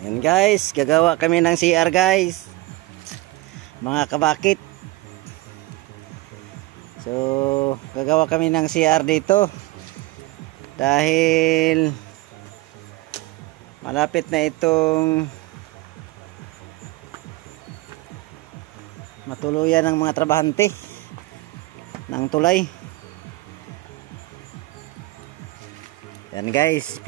Yan guys, gagawa kami ng CR guys, mga kabakit. So gagawa kami ng CR dito dahil malapit na itong matuluyan ng mga trabahante ng tulay. Yan guys.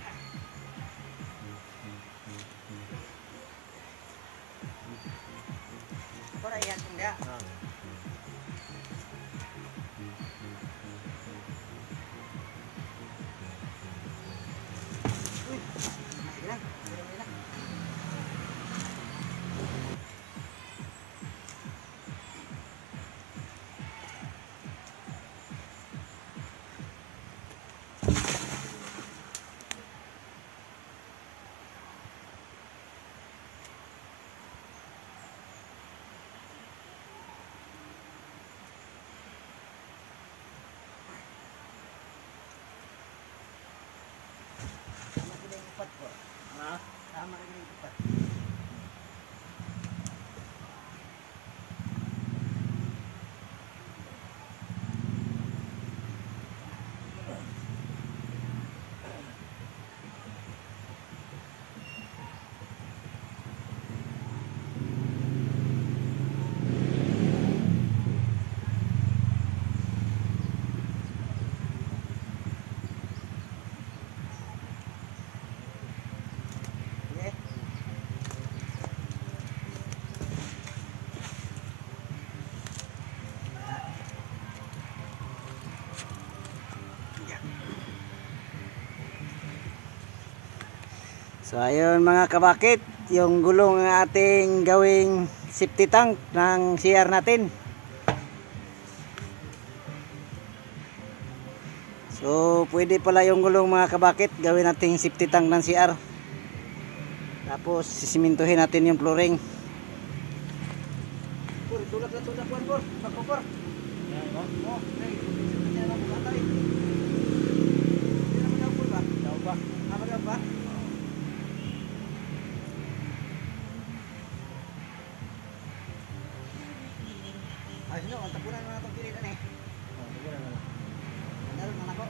So ayun mga kabakit, yung gulong ng ating gawing safety tank ng CR natin. So pwede pala yung gulong mga kabakit, gawin nating safety tank ng CR. Tapos sisimintuhin natin yung flooring. Tulak por. Pakopor. Yan ba? Oh, hey. Hindi na magkatay. Hindi na magkapul ba? Daw ba? Daw ba? Ayos nyo, ang tapunan mo na itong pilitan eh. Oo, tapunan mo na. Andalong na ako.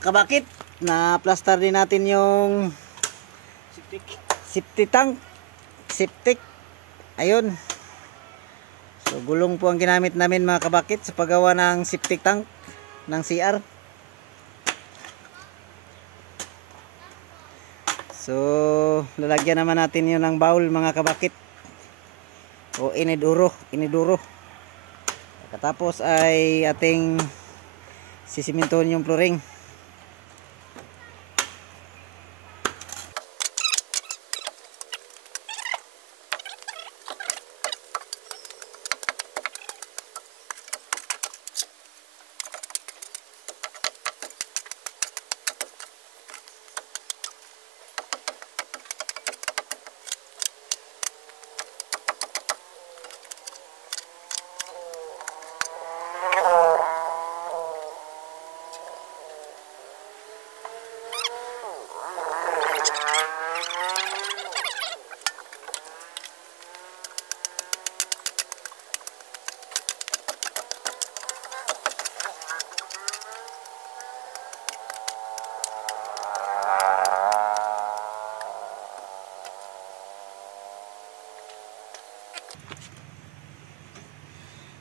Kabakit, na plaster din natin yung safety tank, septic. Ayun. So gulong po ang ginamit namin mga kabakit sa paggawa ng septic tank ng CR. So lalagyan naman natin yun ng bowl mga kabakit, o iniduro. Katapos ay ating sisimintuhin yung flooring.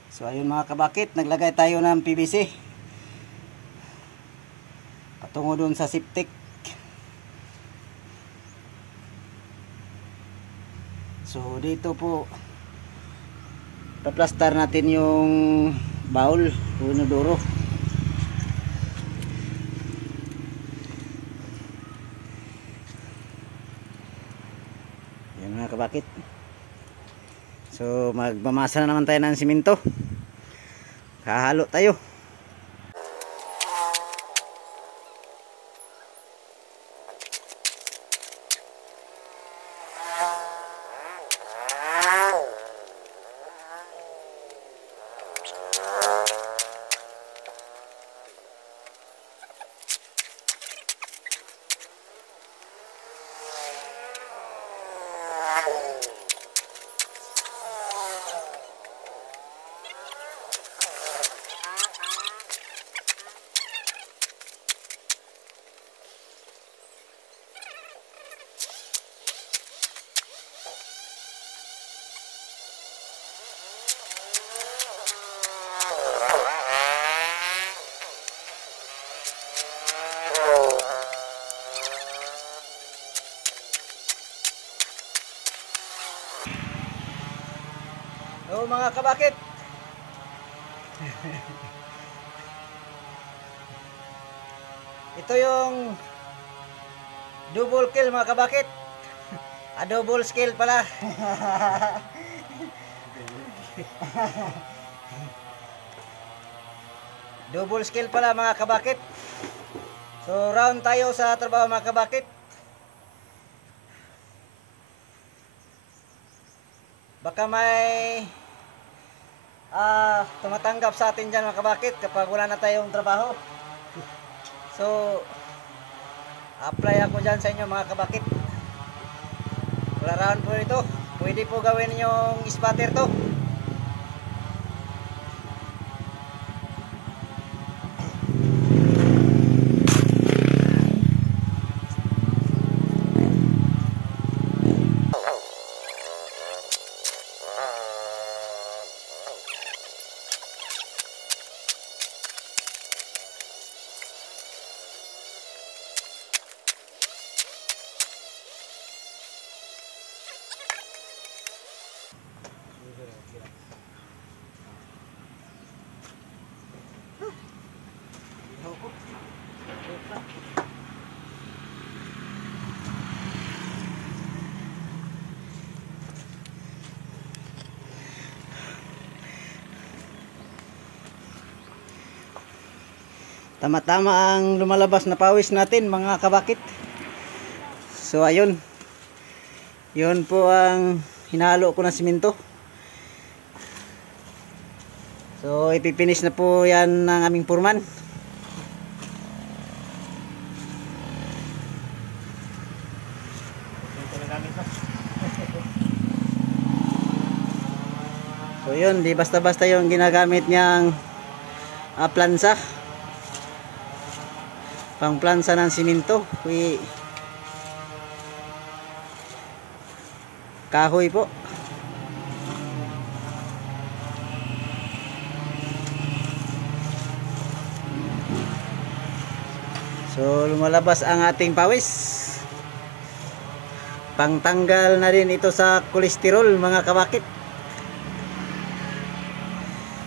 So ayun mga kabakit, naglagay tayo ng PVC patungo dun sa septic. So dito po paplastar natin yung bowl o inodoro. Yan mga kabakit. So magmamasa na naman tayo ng simento. Hahalo tayo. So mga kabakit, ito yung double kill mga kabakit. Double skill pala. Double skill pala mga kabakit. So round tayo sa trabaho mga kabakit. Baka may tumatanggap sa atin dyan mga kabakit kapag wala na tayong trabaho. So apply ako dyan sa inyo mga kabakit. Wala round po ito. Pwede po gawin yung spatter to. Tama-tama ang lumalabas na pawis natin mga kabakit. So ayun, yun po ang hinalo ko na simento. So ipipinish na po yan ng aming purman. So yun, di basta-basta yung ginagamit niyang plansa. Pangplansa ng simento, kahoy po. So lumalabas ang ating pawis. Pangtanggal na rin ito sa kolesterol mga kabakit.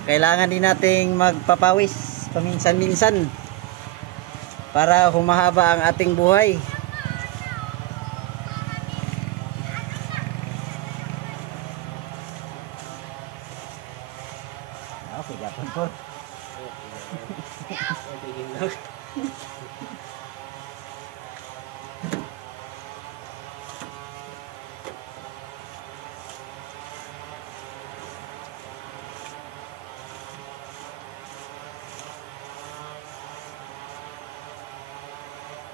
Kailangan din nating magpapawis paminsan-minsan para humahaba ang ating buhay. Okay, Japon po.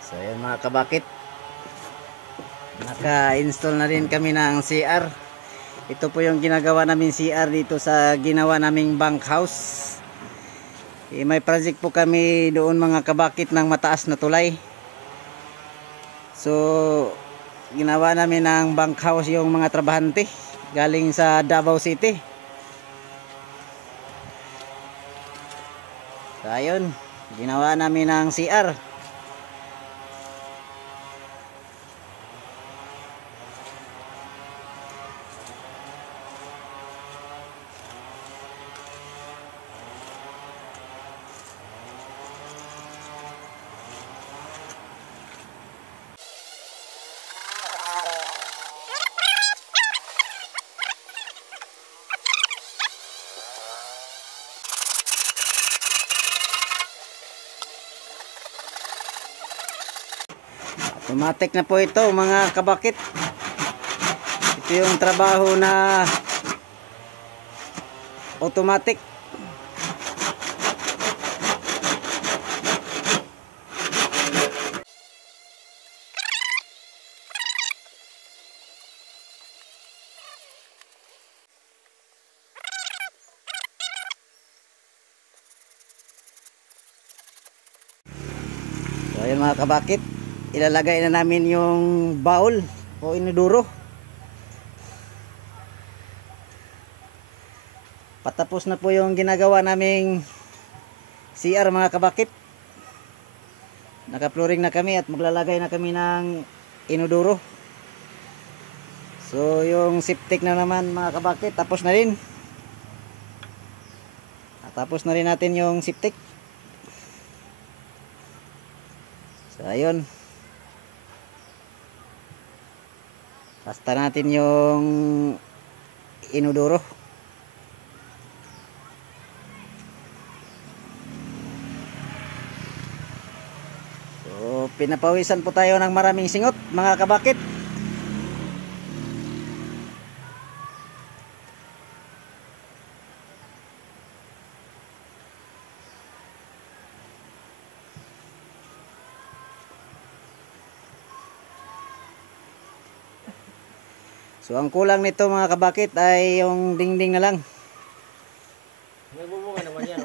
So ayan mga kabakit, naka-install na rin kami ng CR. Ito po yung ginagawa namin CR dito sa ginawa naming bunk house. May project po kami doon mga kabakit ng mataas na tulay. So ginawa namin ng bunk house yung mga trabahante galing sa Davao City. So ayun, ginawa namin ng CR. Automatic na po ito mga kabakit. Ito yung trabaho na automatic. So ayun mga kabakit, ilalagay na namin yung baul o iniduro. Patapos na po yung ginagawa naming CR mga kabakit. Naka-flooring na kami at maglalagay na kami ng inodoro. So yung septic na naman mga kabakit, tapos na rin. Tapos na rin natin yung septic. So ayun, basta natin yung inodoro. So pinapawisan po tayo ng maraming singot mga kabakit. So ang kulang nito mga kabakit ay yung dingding na lang. May bubungan naman yan.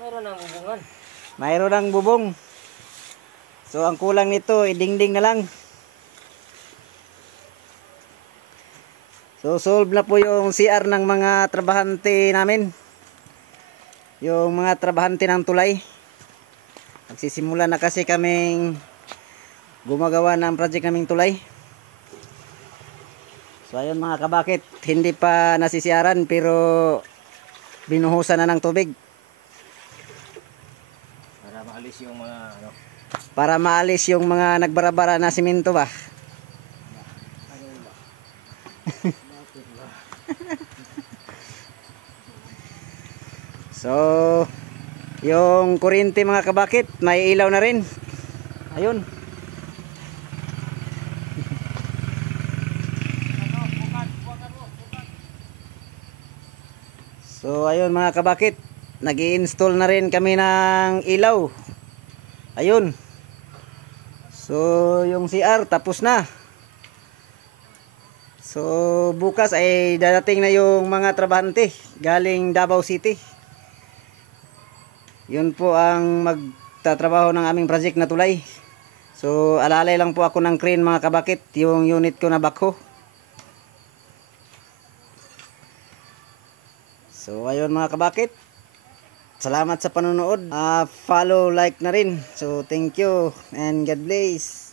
Mayroon ng bubungan. Mayroon ng bubong. So ang kulang nito ay dingding na lang. So solve na po yung CR ng mga trabahante namin. Yung mga trabahante ng tulay. Magsisimula na kasi kaming gumagawa ng project naming tulay. So ayun mga kabakit, hindi pa nasisiyaran pero binuhusan na ng tubig. Para maalis yung mga ano. Para maalis yung mga nagbarabara na simento ba? So yung kuryente mga kabakit, may ilaw na rin. Ayun. So ayun mga kabakit, nag-i-install na rin kami ng ilaw. Ayun. So yung CR tapos na. So bukas ay dadating na yung mga trabahante galing Davao City. Yun po ang magtatrabaho ng aming project na tulay. So alalay lang po ako ng crane mga kabakit, yung unit ko na backhoe. So ayun mga kabakit, salamat sa panonood. Follow, like na rin. So thank you and God bless.